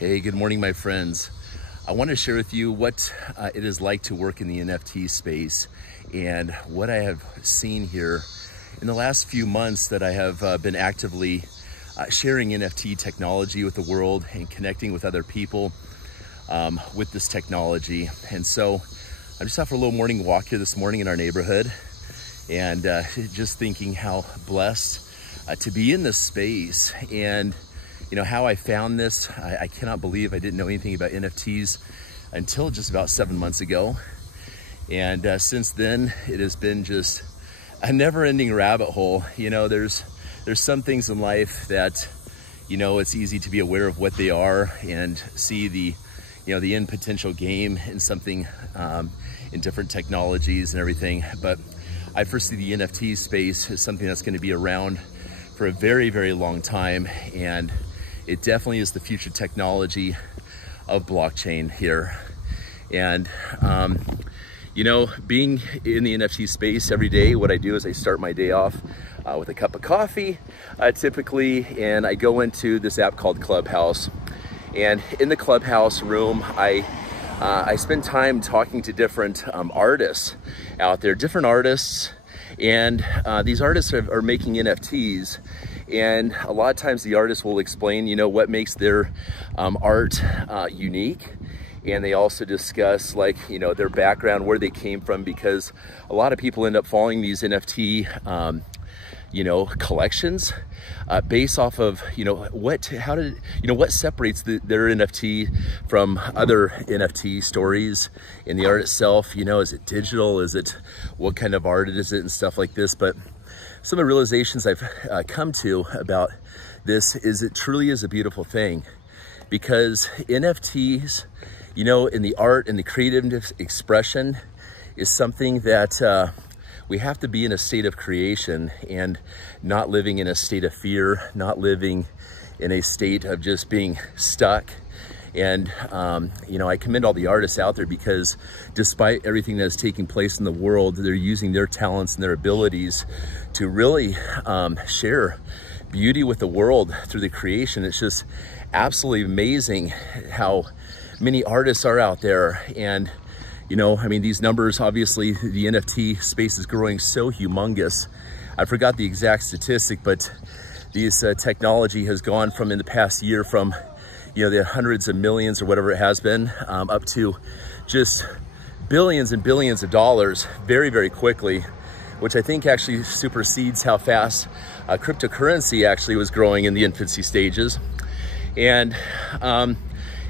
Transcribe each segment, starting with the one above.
Hey, good morning, my friends. I want to share with you what it is like to work in the NFT space and what I have seen here in the last few months that I have been actively sharing NFT technology with the world and connecting with other people with this technology. And so I'm just out for a little morning walk here this morning in our neighborhood and just thinking how blessed to be in this space. And you know, how I found this, I cannot believe I didn't know anything about NFTs until just about 7 months ago. And since then, it has been just a never-ending rabbit hole. You know, there's some things in life that, you know, it's easy to be aware of what they are and see the, you know, the end potential game in something, in different technologies and everything. But I foresee the NFT space as something that's going to be around for a very, very long time. And it definitely is the future technology of blockchain here. And, you know, being in the NFT space every day, what I do is I start my day off with a cup of coffee, typically, and I go into this app called Clubhouse. And in the Clubhouse room, I spend time talking to different artists out there, different artists. And these artists are making NFTs. And a lot of times the artist will explain, you know, what makes their art unique. And they also discuss, like, you know, their background, where they came from, because a lot of people end up following these NFT, you know, collections based off of, you know, what separates their NFT from other NFT stories in the art itself. You know, is it digital? Is it, what kind of art is it, and stuff like this. But some of the realizations I've come to about this is it truly is a beautiful thing, because NFTs, you know, in the art and the creative expression is something that we have to be in a state of creation and not living in a state of fear, not living in a state of just being stuck. And, you know, I commend all the artists out there, because despite everything that is taking place in the world, they're using their talents and their abilities to really share beauty with the world through the creation. It's just absolutely amazing how many artists are out there. And, you know, I mean, these numbers, obviously the NFT space is growing so humongous. I forgot the exact statistic, but this technology has gone from, in the past year, from, you know, the hundreds of millions or whatever it has been, up to just billions and billions of dollars very, very quickly, which I think actually supersedes how fast cryptocurrency actually was growing in the infancy stages. And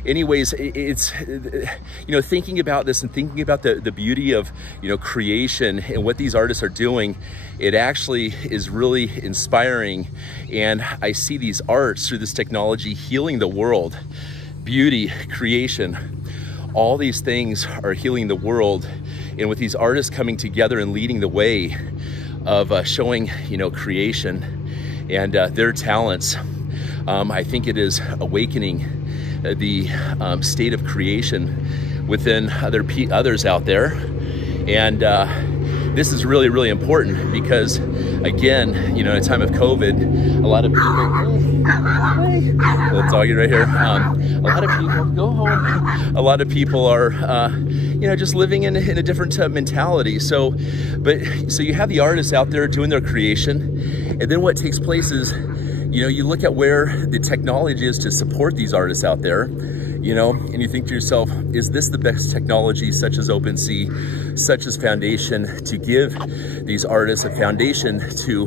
anyways, it's, you know, thinking about this and thinking about the beauty of, you know, creation and what these artists are doing, it actually is really inspiring. And I see these arts through this technology healing the world. Beauty, creation, all these things are healing the world. And with these artists coming together and leading the way of showing, you know, creation and their talents, I think it is awakening the state of creation within others out there. And this is really, really important, because again, you know, in a time of COVID, a lot of people, hey, little doggy right here, a lot of people, go home, a lot of people are, you know, just living in a different mentality. So you have the artists out there doing their creation, and then what takes place is, you know, you look at where the technology is to support these artists out there, you know, and you think to yourself, is this the best technology, such as OpenSea, such as Foundation, to give these artists a foundation to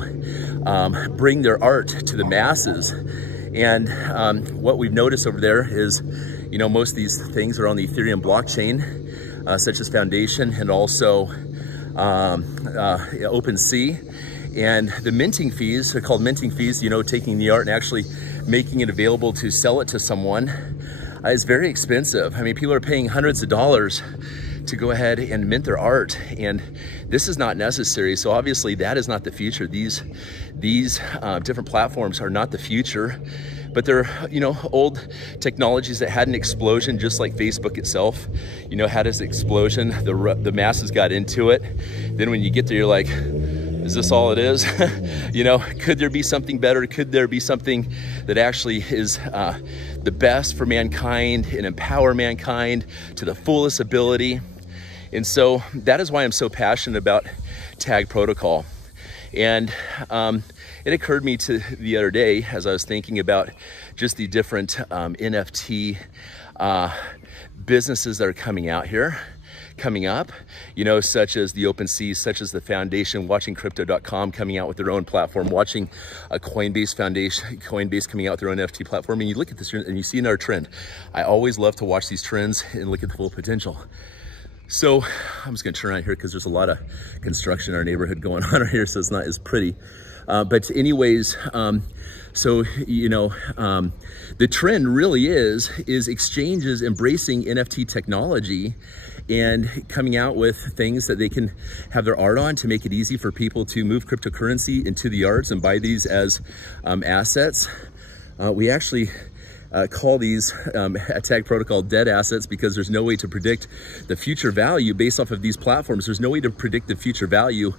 bring their art to the masses? And what we've noticed over there is, you know, most of these things are on the Ethereum blockchain, such as Foundation, and also OpenSea. And the minting fees, they're called minting fees, you know, taking the art and actually making it available to sell it to someone, is very expensive. I mean, people are paying hundreds of dollars to go ahead and mint their art, and this is not necessary. So obviously that is not the future. These different platforms are not the future, but they're, you know, old technologies that had an explosion, just like Facebook itself, you know, had its explosion. The masses got into it. Then when you get there, you're like, Is this all it is? You know, could there be something better? Could there be something that actually is the best for mankind and empower mankind to the fullest ability? And so that is why I'm so passionate about Tag Protocol. And it occurred to me the other day as I was thinking about just the different NFT businesses that are coming up, you know, such as the OpenSea, such as the Foundation, watching Crypto.com coming out with their own platform, watching a Coinbase coming out with their own NFT platform. And you look at this and you see another trend. I always love to watch these trends and look at the full potential. So I'm just gonna turn around here because there's a lot of construction in our neighborhood going on right here, so it's not as pretty. But anyways, so, you know, the trend really is exchanges embracing NFT technology and coming out with things that they can have their art on to make it easy for people to move cryptocurrency into the arts and buy these as assets. We actually call these at Tag Protocol dead assets because there's no way to predict the future value based off of these platforms. There's no way to predict the future value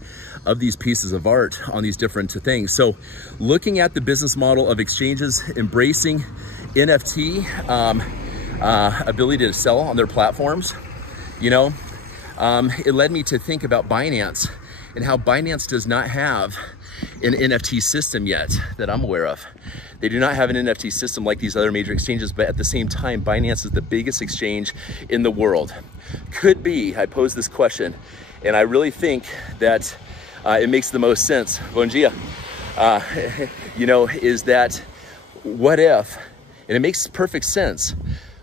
of these pieces of art on these different things. So looking at the business model of exchanges embracing NFT ability to sell on their platforms, you know, it led me to think about Binance and how Binance does not have an NFT system yet that I'm aware of. They do not have an NFT system like these other major exchanges, but at the same time, Binance is the biggest exchange in the world. Could be, I pose this question, and I really think that it makes the most sense. Bom dia. You know, is that what if, and it makes perfect sense,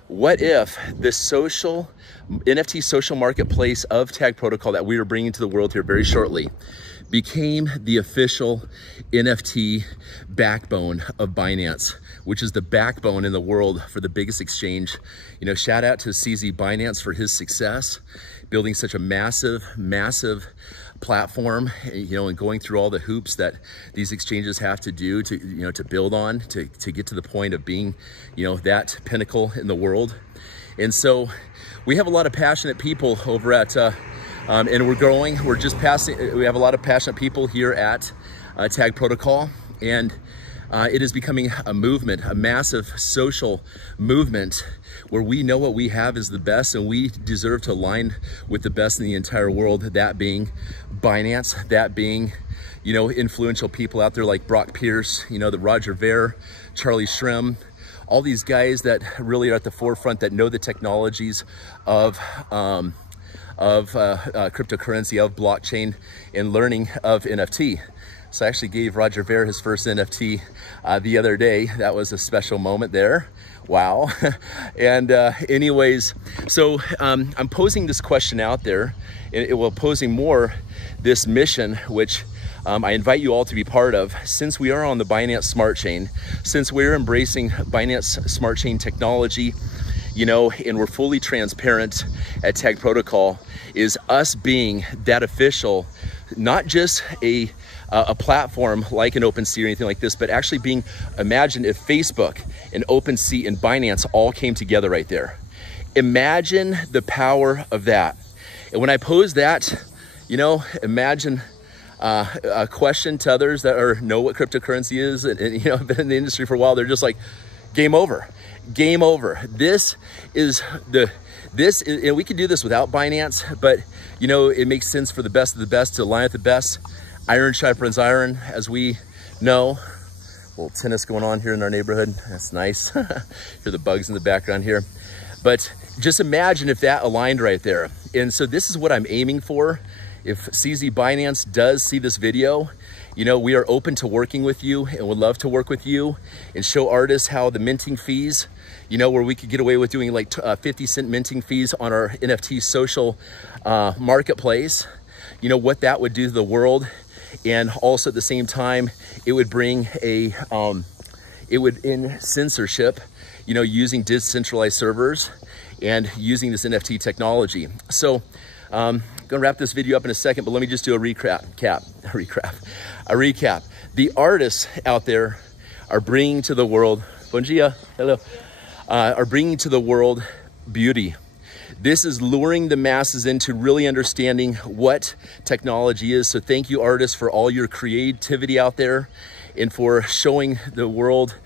what if the NFT social marketplace of Tag Protocol that we are bringing to the world here very shortly became the official NFT backbone of Binance, which is the backbone in the world for the biggest exchange. You know, shout out to CZ Binance for his success, building such a massive platform, you know, and going through all the hoops that these exchanges have to do to, you know, to build on, to get to the point of being, you know, that pinnacle in the world. And so we have a lot of passionate people over at, and we're growing. We're just passing, we have a lot of passionate people here at Tag Protocol, and it is becoming a movement, a massive social movement where we know what we have is the best and we deserve to align with the best in the entire world, that being Binance, that being, you know, influential people out there like Brock Pierce, you know, the Roger Ver, Charlie Shrem, all these guys that really are at the forefront, that know the technologies of cryptocurrency, of blockchain, and learning of NFT. So I actually gave Roger Ver his first NFT the other day. That was a special moment there. Wow. And anyways, so I'm posing this question out there, and posing more this mission, which I invite you all to be part of. Since we are on the Binance Smart Chain, since we're embracing Binance Smart Chain technology, you know, and we're fully transparent at Tag Protocol, is us being that official, not just a platform like an OpenSea or anything like this, but actually being, imagine if Facebook and OpenSea and Binance all came together right there. Imagine the power of that. And when I pose that, you know, imagine a question to others that know what cryptocurrency is and you know, been in the industry for a while, they're just like, game over, game over. This is, and we could do this without Binance, but you know, it makes sense for the best of the best to align with the best. Iron sharpens iron, as we know. A little tennis going on here in our neighborhood. That's nice. Hear the bugs in the background here. But just imagine if that aligned right there. And so this is what I'm aiming for. If CZ Binance does see this video, you know, we are open to working with you and would love to work with you and show artists how the minting fees, you know, where we could get away with doing like 50-cent minting fees on our NFT social marketplace, you know, what that would do to the world. And also at the same time, it would bring it would end censorship, you know, using decentralized servers and using this NFT technology. So I'm gonna wrap this video up in a second, but let me just do a recap. The artists out there are bringing to the world, bom dia, hello, are bringing to the world beauty. This is luring the masses into really understanding what technology is. So thank you, artists, for all your creativity out there and for showing the world,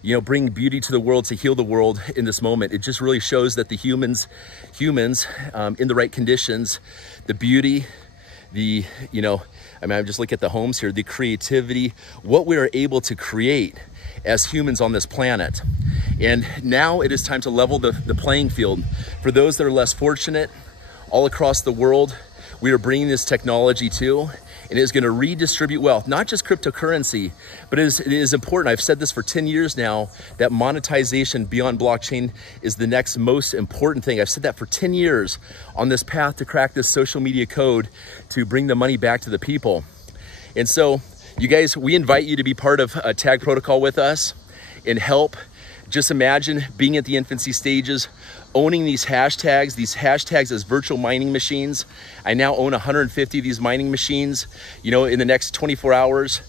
you know, bring beauty to the world, to heal the world in this moment. It just really shows that the humans in the right conditions, the beauty, the, you know, I mean, I'm just looking at the homes here, the creativity, what we are able to create as humans on this planet. And now it is time to level the playing field. For those that are less fortunate, all across the world, we are bringing this technology to, and it is going to redistribute wealth, not just cryptocurrency, but it is important. I've said this for 10 years now, that monetization beyond blockchain is the next most important thing. I've said that for 10 years on this path to crack this social media code to bring the money back to the people. And so, you guys, we invite you to be part of a TAG protocol with us and help. Just imagine being at the infancy stages, owning these hashtags as virtual mining machines. I now own 150 of these mining machines. You know, in the next 24 hours,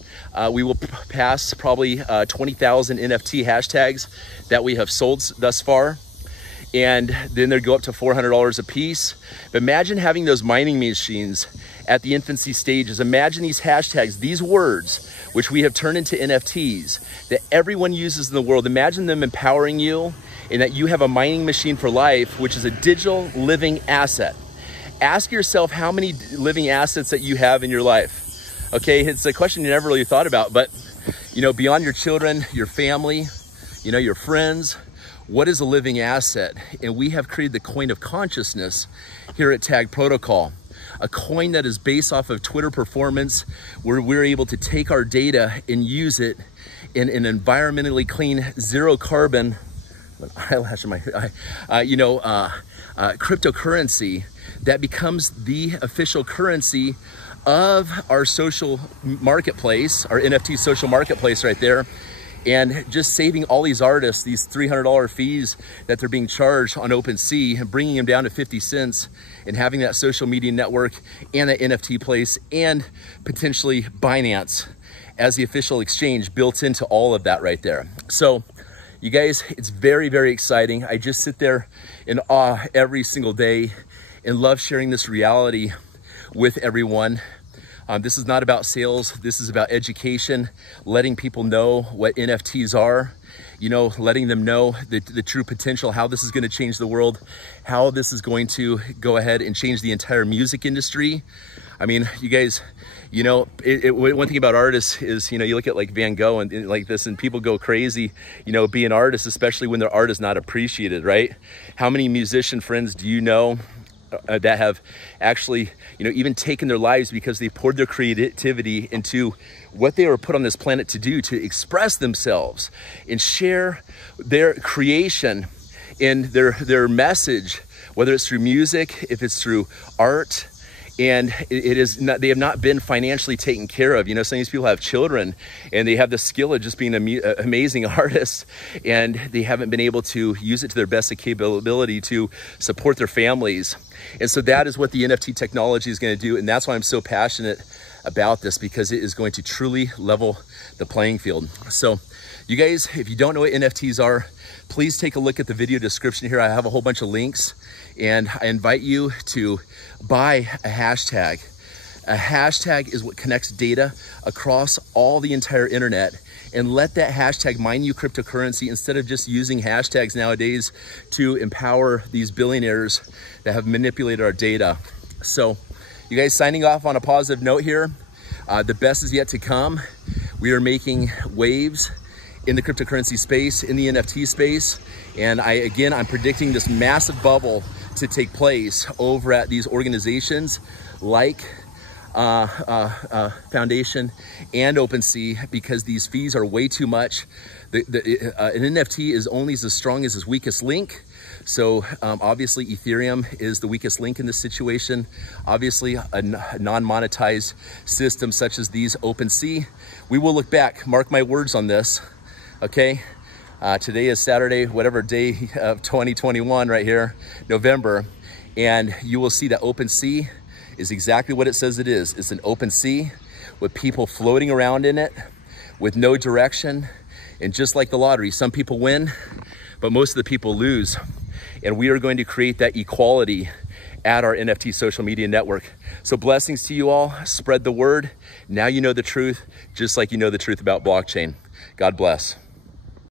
we will pass probably 20,000 NFT hashtags that we have sold thus far. And then they'd go up to $400 a piece. But imagine having those mining machines at the infancy stages. Imagine these hashtags, these words, which we have turned into NFTs that everyone uses in the world. Imagine them empowering you, and that you have a mining machine for life, which is a digital living asset. Ask yourself how many living assets that you have in your life. Okay, it's a question you never really thought about, but you know, beyond your children, your family, you know, your friends, what is a living asset? And we have created the coin of consciousness here at TAG Protocol. A coin that is based off of Twitter performance, where we're able to take our data and use it in an environmentally clean, zero carbon, eyelash in my eye, cryptocurrency that becomes the official currency of our social marketplace, our NFT social marketplace right there. And just saving all these artists these $300 fees that they're being charged on OpenSea, and bringing them down to 50 cents, and having that social media network and that NFT place and potentially Binance as the official exchange built into all of that right there. So you guys, it's very, very exciting. I just sit there in awe every single day and love sharing this reality with everyone. This is not about sales. This is about education, letting people know what NFTs are, you know, letting them know the true potential, how this is going to change the world, how this is going to go ahead and change the entire music industry. I mean, you guys, you know, one thing about artists is, you know, you look at like Van Gogh and like this, and people go crazy, you know, being artists, especially when their art is not appreciated, right? How many musician friends do you know that have actually, you know, even taken their lives because they poured their creativity into what they were put on this planet to do, to express themselves and share their creation and their message, whether it's through music, if it's through art. And it is not, they have not been financially taken care of. You know, some of these people have children and they have the skill of just being amazing artists, and they haven't been able to use it to their best capability to support their families. And so that is what the NFT technology is going to do. And that's why I'm so passionate about this, because it is going to truly level the playing field. So you guys, if you don't know what NFTs are, please take a look at the video description here. I have a whole bunch of links, and I invite you to buy a hashtag. A hashtag is what connects data across all the entire internet, and let that hashtag mine you cryptocurrency instead of just using hashtags nowadays to empower these billionaires that have manipulated our data. So you guys, signing off on a positive note here. The best is yet to come. We are making waves in the cryptocurrency space, in the NFT space. And I'm predicting this massive bubble to take place over at these organizations like Foundation and OpenSea, because these fees are way too much. An NFT is only as strong as its weakest link. So obviously Ethereum is the weakest link in this situation. Obviously a non-monetized system such as these OpenSea. We will look back, mark my words on this, okay? Today is Saturday, whatever day of 2021 right here, November. And you will see that OpenSea is exactly what it says it is. It's an open sea with people floating around in it with no direction. And just like the lottery, some people win, but most of the people lose. And we are going to create that equality at our NFT social media network. So blessings to you all. Spread the word. Now you know the truth, just like you know the truth about blockchain. God bless.